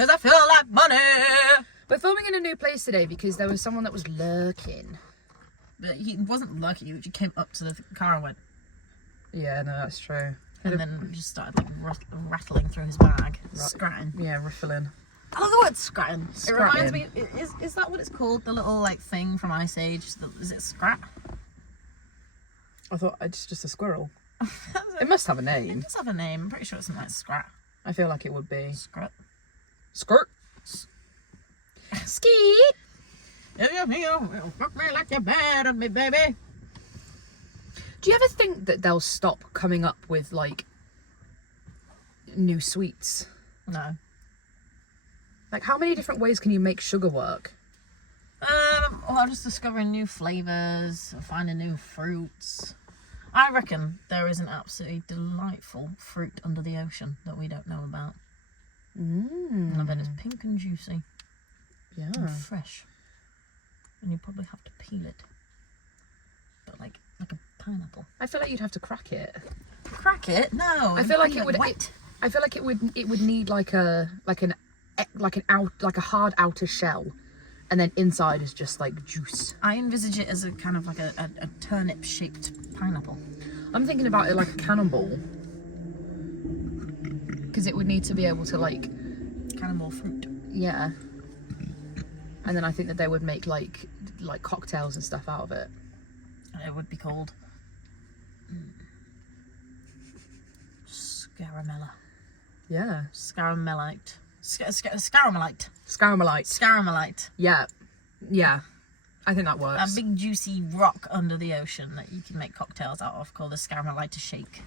because I feel like money. We're filming in a new place today because there was someone that was lurking. But he wasn't lucky. He literally came up to the car and went. Yeah, no, that's true. And then just started like rattling through his bag, scratting. Yeah, riffling. I love the word scratting. It reminds me. Scratting. Is that what it's called? The little like thing from Ice Age. Is it scrat? I thought it's just a squirrel. It must have a It name. does have a name. I'm pretty sure it's something like scrat. I feel like it would be. Scrat. Skirt. Skeet. If you feel, fuck me like you're bad on me, baby. Do you ever think that they'll stop coming up with like new sweets? No. Like, how many different ways can you make sugar work? Well, just discovering new flavours, finding new fruits. I reckon there is an absolutely delightful fruit under the ocean that we don't know about. And I bet it's pink and juicy Yeah. and fresh. And you probably have to peel it. But like a pineapple. I feel like you'd have to crack it. Crack it? No. I feel like peel it would. wet. I feel like it would need like a hard outer shell, and then inside is just like juice. I envisage it as a kind of like a turnip shaped pineapple. I'm thinking about it like a cannonball, because it would need to be able to like Cannonball fruit. yeah. And then I think that they would make like cocktails and stuff out of it. It would be called Scaramella. Yeah. Scaramelite. Scaramelite. Scaramelite. Scaramelite. Yeah. Yeah. I think that A works. big juicy rock under the ocean that you can make cocktails out of called a Scaramelite shake.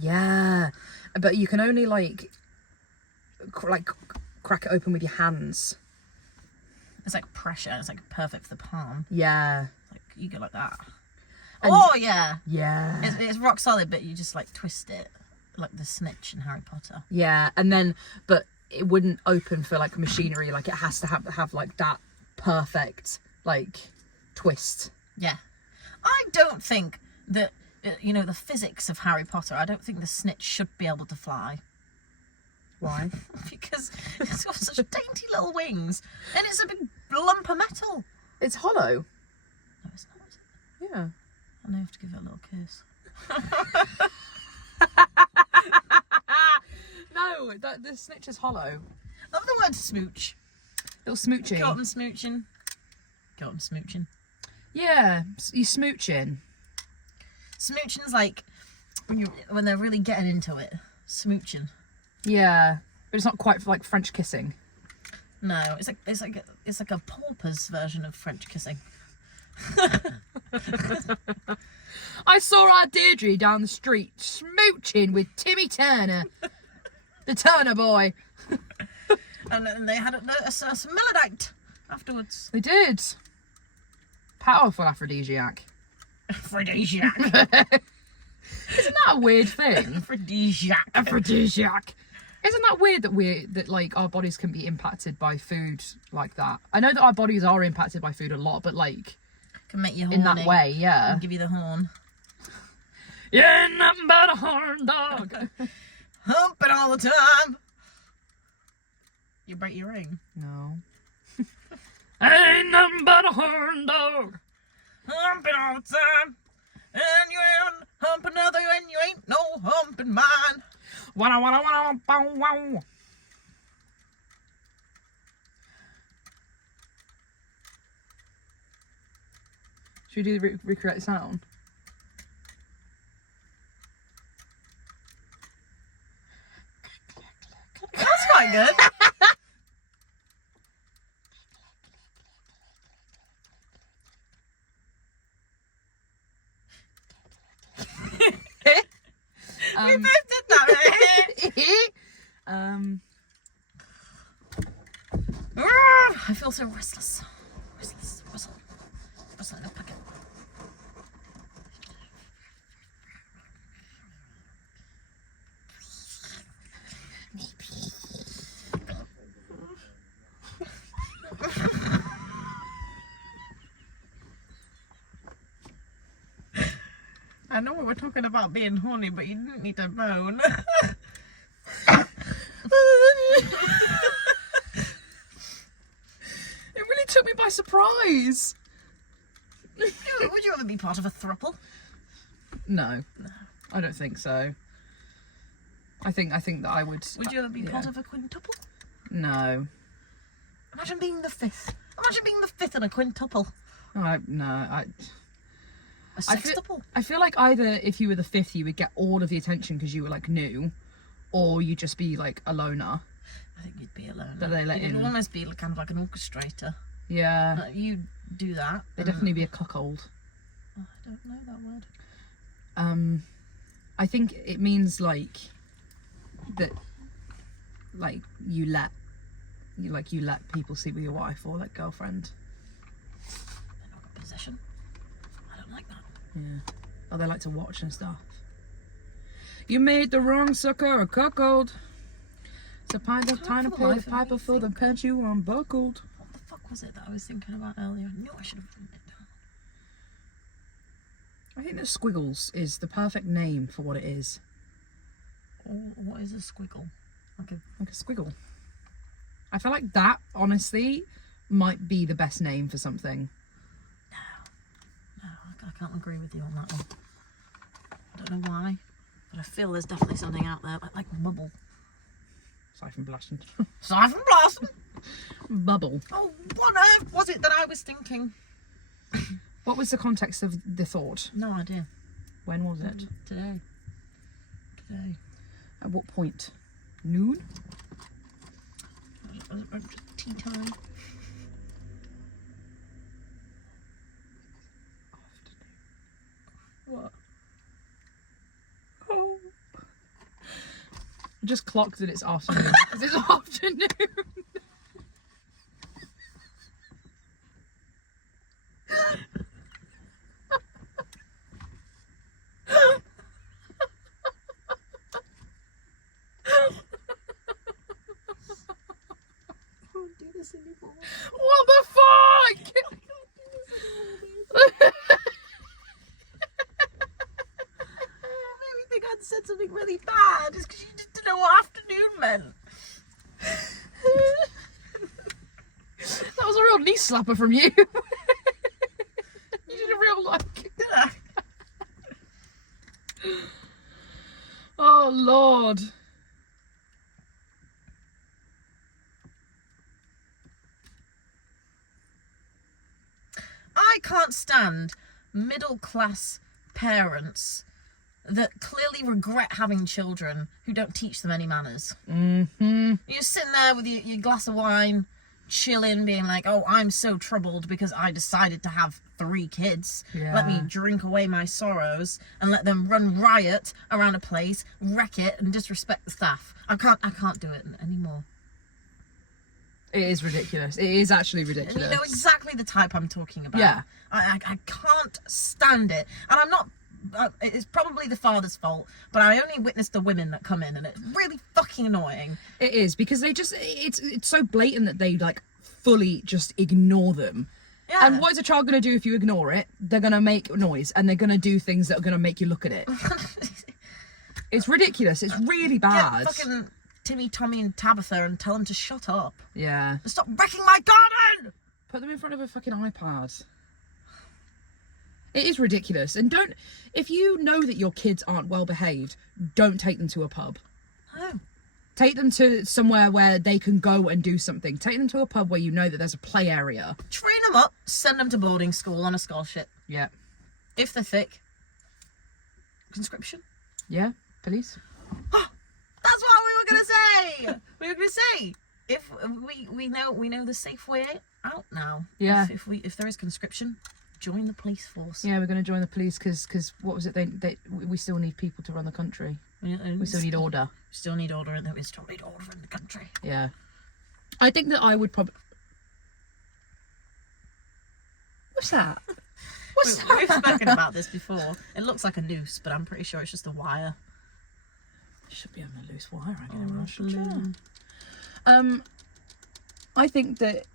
Yeah. But you can only like crack it open with your hands. It's like pressure. It's like perfect for the palm. Yeah. Like you go like that. And- oh yeah. Yeah. It's rock solid, but you just like twist it like the snitch in Harry Potter. Yeah. And then, but it wouldn't open for like machinery. Like it has to have like that perfect like twist. Yeah. I don't think that the physics of Harry Potter. I don't think the snitch should be able to fly. Why? Because it's got such dainty little wings, and it's a big lump of metal. It's hollow. No, it's not. Is it? Yeah. I know you have to give it a little kiss. No, the snitch is hollow. Love the word smooch. Little smooching. Got 'em smooching. Got 'em smooching. Yeah, you smooching. Smooching's like when they're really getting into it. Smooching. Yeah, but it's not quite like French kissing. No, it's like a pauper's version of French kissing. I saw our Deirdre down the street smooching with Timmy Turner, the Turner boy. And then they had some melodite afterwards. They did. Powerful aphrodisiac. Aphrodisiac. Isn't that a weird thing? Aphrodisiac. Aphrodisiac. Isn't that weird that like our bodies can be impacted by food like that? I know that our bodies are impacted by food a lot, but like Can make you horny. in that way, yeah. And give you the horn. Yeah, nothing but a horn dog. Humping all the time. You break your ring. No. Ain't nothing but a horn dog. Humping all the time. And you ain't hump another and you ain't no humping mine. Wanna, bow, wow. Should we do the recreate sound? That's quite good. We both did that. I feel so restless. Rustle in the pocket. I know we were talking about being horny, but you didn't need to moan. took me by surprise. Would you ever be part of a throuple? No, I don't think so. I think that I would. Would you ever be part of a quintuple? No. Imagine being the fifth. Imagine being the fifth in a quintuple. A sextuple. I feel like either if you were the fifth, you would get all of the attention because you were like new, or you'd just be like a loner. I think you'd be alone. That they let You'd in. almost be kind of like an orchestrator. Yeah. You do that. They'd definitely be a cuckold. I don't know that word. I think it means like that, like you let people sleep with your wife or like girlfriend. They're not in possession. I don't like that. Yeah. Or they like to watch and stuff. You made the wrong sucker a cuckold. So time to pay the piper for the pants you unbuckled. What the fuck was it that I was thinking about earlier? I knew I should have written it down. I think that squiggles is the perfect name for what it is. What is a squiggle? Like a squiggle. I feel like that, honestly, might be the best name for something. No, I can't agree with you on that one. I don't know why, but I feel there's definitely something out there, like bubble. Siphon blasting. Siphon blasting! Bubble. Oh, what on earth was it that I was thinking? What was the context of the thought? No idea. When was it? Today. At what point? Noon? Tea time. What? Oh. I just clocked that it's afternoon. Because it's afternoon. What the fuck? Maybe you think I'd said something really bad just because you just didn't know what afternoon meant. That was a real knee slapper from you. You did a real like. Did I? Oh Lord. I can't stand middle class parents that clearly regret having children who don't teach them any manners. Mm-hmm. You're sitting there with your glass of wine, chilling, being like, oh, I'm so troubled because I decided to have 3 kids. Yeah. Let me drink away my sorrows and let them run riot around a place, wreck it, and disrespect the staff. I can't do it anymore. It is ridiculous. It is actually ridiculous. And you know exactly the type I'm talking about. Yeah. I can't stand it. And I'm not... it's probably the father's fault, but I only witness the women that come in, and it's really fucking annoying. It is, because they just... It's so blatant that they, like, fully just ignore them. Yeah. And what is a child going to do if you ignore it? They're going to make noise, and they're going to do things that are going to make you look at it. It's ridiculous. It's really bad. Get fucking Timmy, Tommy and Tabitha and tell them to shut up. Yeah. And stop wrecking my garden! Put them in front of a fucking iPad. It is ridiculous. And don't... If you know that your kids aren't well behaved, don't take them to a pub. No. Take them to somewhere where they can go and do something. Take them to a pub where you know that there's a play area. Train them up, send them to boarding school on a scholarship. Yeah. If they're thick. Conscription. Yeah, police. That's what we were gonna say. We were gonna say if we know the safe way out now. Yeah. If there is conscription, join the police force. Yeah, we're going to join the police because what was it? We still need people to run the country. We still need order. Still need order, and we still need order in the country. Yeah. I think that I would probably. What's that? What's that? We've spoken about this before. It looks like a noose, but I'm pretty sure it's just a wire. Should be on the loose wire. I get I think that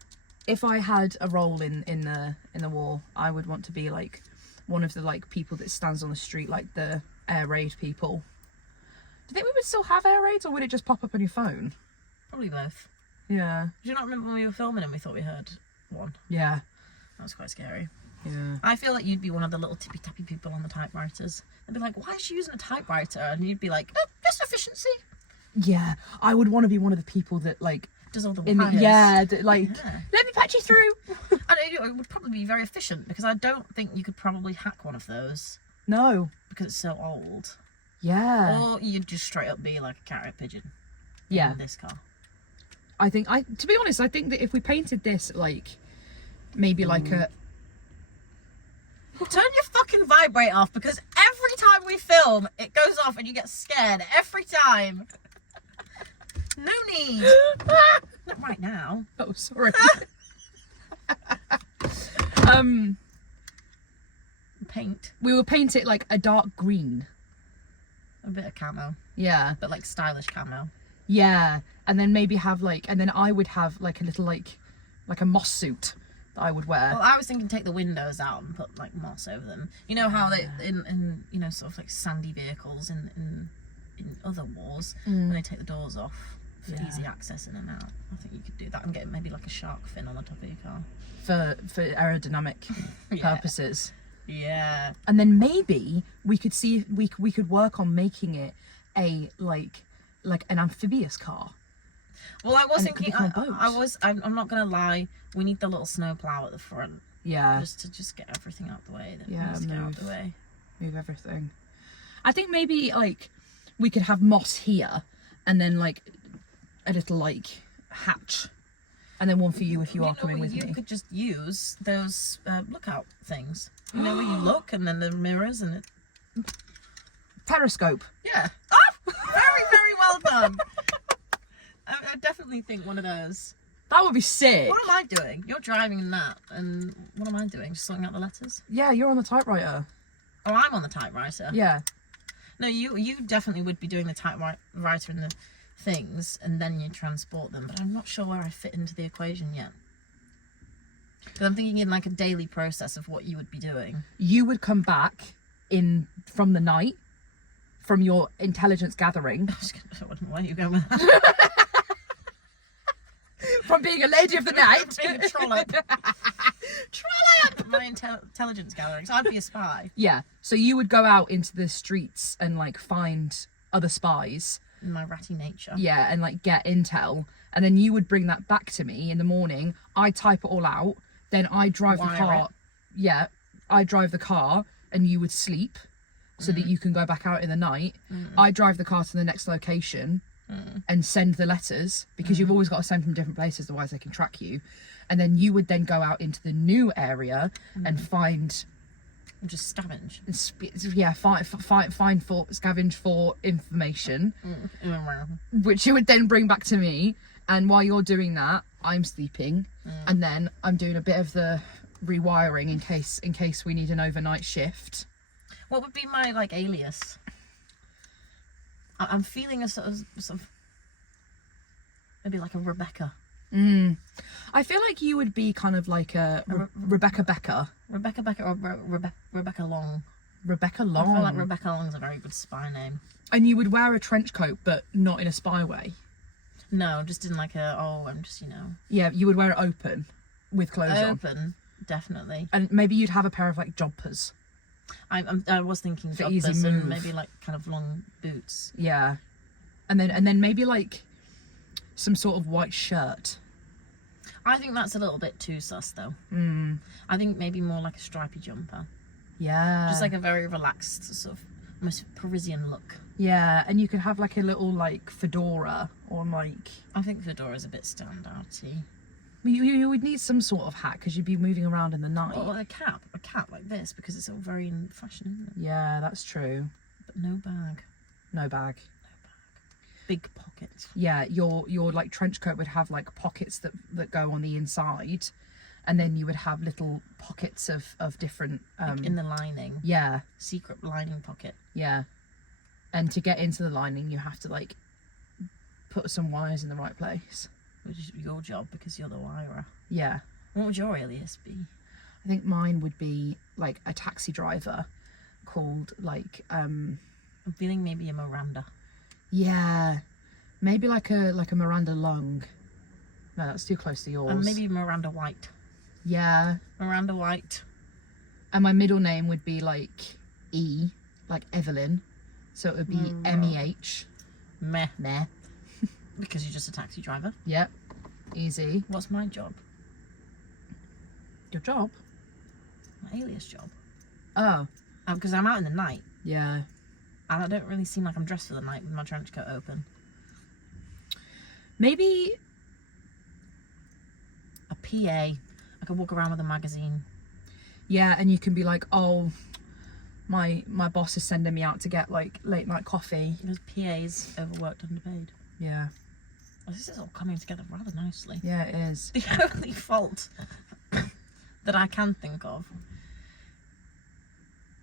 if I had a role in the war, I would want to be like one of the like people that stands on the street, like the air raid people. Do you think we would still have air raids, or would it just pop up on your phone? Probably both. Yeah. Do you not remember when we were filming and we thought we heard one. Yeah. That was quite scary. Yeah. I feel like you'd be one of the little tippy-tappy people on the typewriters. They'd be like, why is she using a typewriter? And you'd be like, oh, just efficiency. Yeah. I would want to be one of the people that like Does all the in wires. that, like Yeah. let me patch you through. And it would probably be very efficient because I don't think you could probably hack one of those No. because it's so old. Yeah. Or you'd just straight up be like a carrot pigeon. Yeah. In this car. To be honest, I think that if we painted this like maybe like a Turn your fucking vibrate off because every time we film, it goes off and you get scared every time. No need. Not right now. oh sorry. Paint. We will paint it like a dark green. A bit of camo. Yeah. But like stylish camo. Yeah. And then maybe have like, and then I would have like a little like a moss suit that I would wear. Well, I was thinking take the windows out and put like moss over them. You know how they in you know sort of like sandy vehicles in other wars when they take the doors off for easy access in and out. I think you could do that and get maybe like a shark fin on the top of your car for aerodynamic purposes. Yeah. And then maybe we could see if we could work on making it a like an amphibious car. Well, I was And it could thinking. become a boat. I'm not gonna lie. We need the little snow plow at the front Yeah. just to get everything out the way. That Yeah, needs to get out move. the way. Move everything. I think maybe like we could have moss here and then like a little like hatch and then one for you if you are coming with you me. could just use those lookout things. You know where you look and then the mirrors and it. Periscope. Yeah. Oh, very very well done. I definitely think one of those. That would be sick. What am I doing? You're driving in that, and what am I doing? Just sorting out the letters? Yeah, you're on the typewriter. Oh, I'm on the typewriter. Yeah. No, you definitely would be doing the typewriter and the things, and then you transport them. But I'm not sure where I fit into the equation yet. Because I'm thinking in like a daily process of what you would be doing. You would come back in from the night from your intelligence gathering. Where are you going with that? From being a lady of the night. Being a trollop. Trollop! My intelligence gathering. So I'd be a spy. Yeah. So you would go out into the streets and like find other spies. In my ratty nature. Yeah, and like get intel. And then you would bring that back to me in the morning. I type it all out. Then I drive the Wire car. it. Yeah. I drive the car and you would sleep so that you can go back out in the night. I drive the car to the next location and send the letters because you've always got to send from different places, otherwise they can track you. And then you would then go out into the new area and find, Just scavenge. find for scavenge for information, which you would then bring back to me. And while you're doing that, I'm sleeping, and then I'm doing a bit of the rewiring in case we need an overnight shift. What would be my like alias? I'm feeling a sort of maybe like a Rebecca. I feel like you would be kind of like a Rebecca Becker. Rebecca Becker or Rebecca Long. Rebecca I Long. feel like Rebecca Long's a very good spy name. And you would wear a trench coat, but not in a spy way. No, just in like I'm just, Yeah, you would wear it open with clothes on. open, definitely. And maybe you'd have a pair of like jumpers. I was thinking For jumpers easy move. and maybe like kind of long boots. Yeah. And then maybe like some sort of white shirt. I think that's a little bit too sus though. I think maybe more like a stripy jumper. Yeah. Just like a very relaxed sort of almost Parisian look. Yeah, and you could have like a little like fedora or like... I think fedora's a bit standouty. You would need some sort of hat because you'd be moving around in the night. Or a cap like this because it's all very in fashion, isn't it? Yeah, that's true. But no bag. No bag. Big pockets. Yeah, your like trench coat would have like pockets that go on the inside, and then you would have little pockets of different Like in the lining. yeah, Secret lining pocket. yeah. And to get into the lining you have to like put some wires in the right place. Which is your job because you're the wirer. Yeah. What would your alias be? I think mine would be like a taxi driver called like I'm feeling maybe a Miranda. yeah, maybe like a Miranda Lung. No, that's too close to yours. And maybe Miranda White. Yeah. Miranda White. And my middle name would be like E, like Evelyn. So it would be MEH. Meh. Meh. Because you're just a taxi driver. Yep. Easy. What's my job? Your job? My alias job. Oh. Because I'm out in the night. Yeah. And I don't really seem like I'm dressed for the night with my trench coat open. Maybe A PA. I could walk around with a magazine. yeah, and you can be like, oh, my boss is sending me out to get like late night coffee. Because PA's overworked, underpaid. Yeah. Well, this is all coming together rather nicely. Yeah, it is. The only fault that I can think of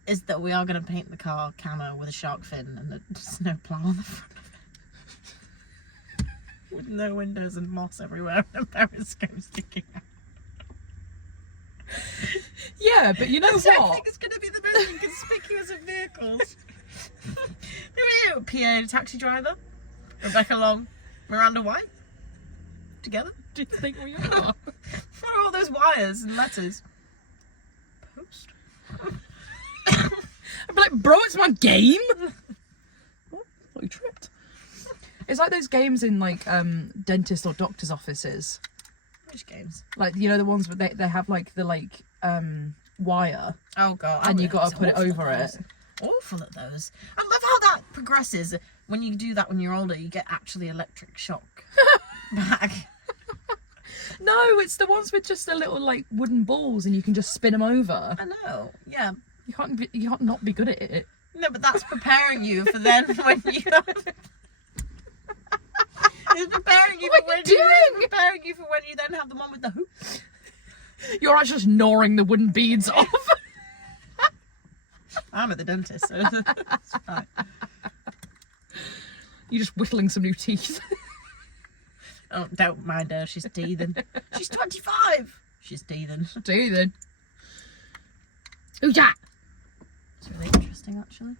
is that we are going to paint the car camo with a shark fin and a snow plough on the front of it. With no windows and moss everywhere and a periscope sticking out. Yeah, but you know I don't what? think it's going to be the most inconspicuous of vehicles. Who are you? PA taxi driver? Rebecca Long? Miranda White? Together? Do you think we are? What are all those wires and letters? Post? I'd be like, bro, it's my game. Oh, you tripped. It's like those games in like dentist or doctor's offices. Which games? Like, you know, the ones where they have like the wire. Oh god. And you got to It's put it awful over at it. those. Awful at those. I love how that progresses. When you do that when you're older, you get actually electric shock back. No, it's the ones with just a little like wooden balls and you can just spin them over. I know. Yeah. You can't not be good at it. No, but that's preparing you for then when you It's preparing you What for are when you you doing? preparing you for when you then have the one with the hoop. You're actually just gnawing the wooden beads off. I'm at the dentist, so it's fine. You're just whittling some new teeth. Oh, don't mind her, she's teething. She's 25. She's teething. Teething. Who's that? It's really interesting, actually.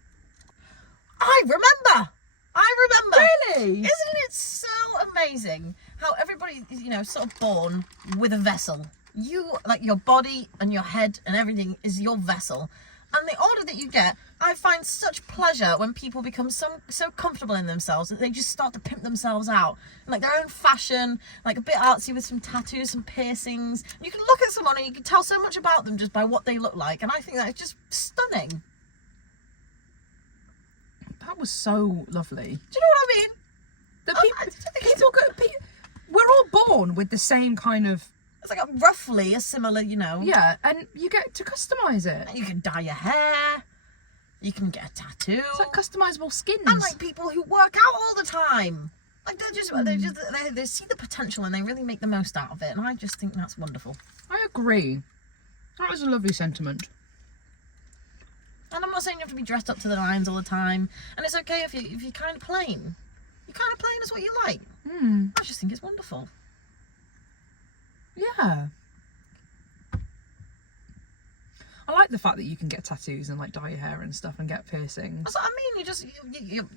I remember. Really? Isn't it so amazing how everybody is, you know, sort of born with a vessel? You, like your body and your head and everything is your vessel. And the older that you get, I find such pleasure when people become so comfortable in themselves that they just start to pimp themselves out. Like their own fashion, like a bit artsy with some tattoos, some piercings. You can look at someone and you can tell so much about them just by what they look like. And I think that is just stunning. That was so lovely. Do you know what I mean? We're all born with the same kind of... It's like roughly a similar, you know. Yeah, and you get to customise it. You can dye your hair. You can get a tattoo. It's like customisable skins. And like people who work out all the time. Like they see the potential and they really make the most out of it. And I just think that's wonderful. I agree. That was a lovely sentiment. And I'm not saying you have to be dressed up to the nines all the time. And it's okay if you're kind of plain. You're kind of plain is what you like. I just think it's wonderful. Yeah. I like the fact that you can get tattoos and like dye your hair and stuff and get piercings. That's what I mean.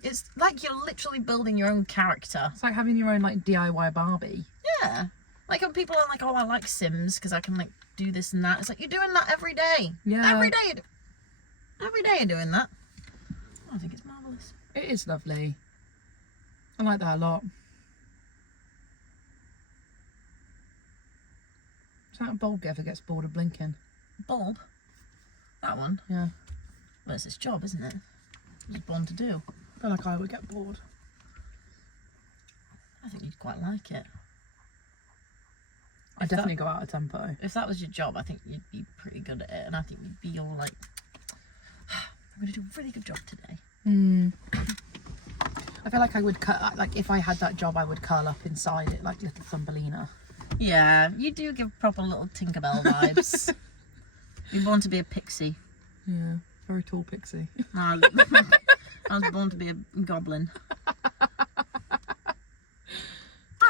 It's like you're literally building your own character. It's like having your own like DIY Barbie. Yeah. Like when people are like, oh, I like Sims because I can like do this and that. It's like you're doing that every day. Yeah. Every day. Every day you're doing that. I think it's marvellous. It is lovely. I like that a lot. Is that a bulb ever gets bored of blinking? Bulb? That one? Yeah. Well, it's its job, isn't it? It's born to do. I feel like I would get bored. I think you'd quite like it. I'd definitely go out of tempo. If that was your job, I think you'd be pretty good at it. And I think you'd be all like, I'm going to do a really good job today. I feel like I would cut, like if I had that job, I would curl up inside it like little Thumbelina. Yeah, you do give proper little Tinkerbell vibes. You're born to be a pixie. Yeah, very tall pixie. I was born to be a goblin. I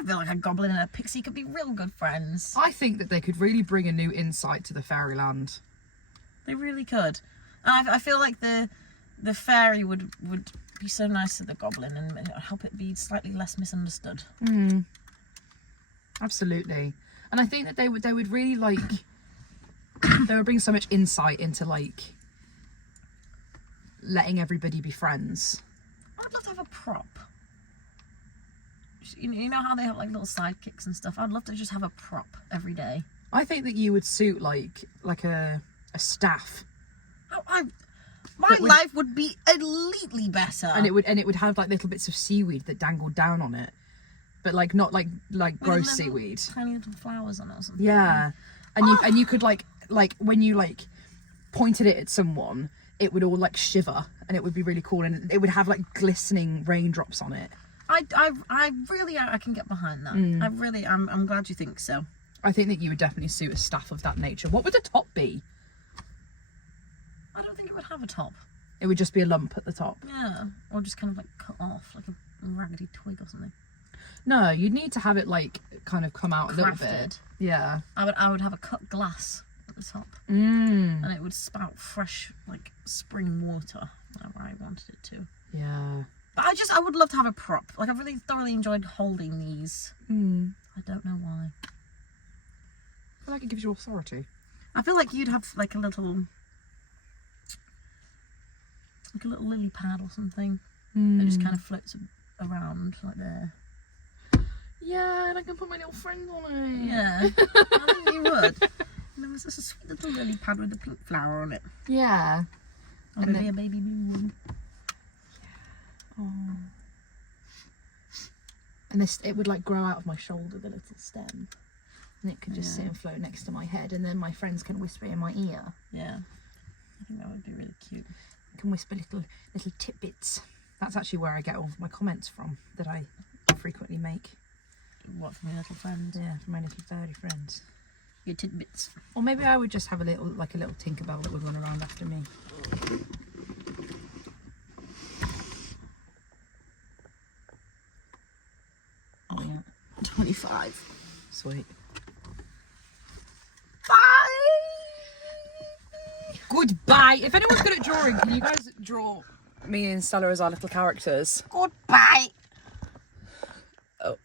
feel like a goblin and a pixie could be real good friends. I think that they could really bring a new insight to the fairyland. They really could. And I feel like the fairy would be so nice to the goblin and help it be slightly less misunderstood. Absolutely. And I think that they would really like they would bring so much insight into like letting everybody be friends. I'd love to have a prop. You know how they have like little sidekicks and stuff? I'd love to just have a prop every day. I think that you would suit like a staff. My life would be elitely better. And it would have like little bits of seaweed that dangled down on it. But like not like gross seaweed. Tiny little flowers on it or something. Yeah. And you could like when you like pointed it at someone, it would all like shiver and it would be really cool, and it would have like glistening raindrops on it. I really can get behind that. I'm glad you think so. I think that you would definitely suit a staff of that nature. What would the top be? I don't think it would have a top. It would just be a lump at the top. Yeah, or just kind of like cut off like a raggedy twig or something. No, you'd need to have it like kind of come out a little bit. Yeah. I would have a cut glass at the top, and it would spout fresh like spring water whenever I wanted it to. Yeah. But I would love to have a prop. Like, I've really thoroughly enjoyed holding these. I don't know why. I feel like it gives you authority. I feel like you'd have like a little lily pad or something that just kind of floats around like there. Yeah, and I can put my little friend on it. Yeah, I think you would. And there was just a sweet little lily pad with a pink flower on it. Yeah. Or maybe a baby moon. Oh. And it would like grow out of my shoulder, the little stem, and it could just sit and float next to my head, and then my friends can whisper in my ear. Yeah, I think that would be really cute. I can whisper little tidbits. That's actually where I get all of my comments from that I frequently make. What, from your little friends? Yeah, from my little furry friends. Your tidbits. Or maybe I would just have a little Tinkerbell that would run around after me. Oh yeah. 25. Sweet. Bye! Goodbye. If anyone's good at drawing, can you guys draw me and Stella as our little characters? Goodbye! Oh.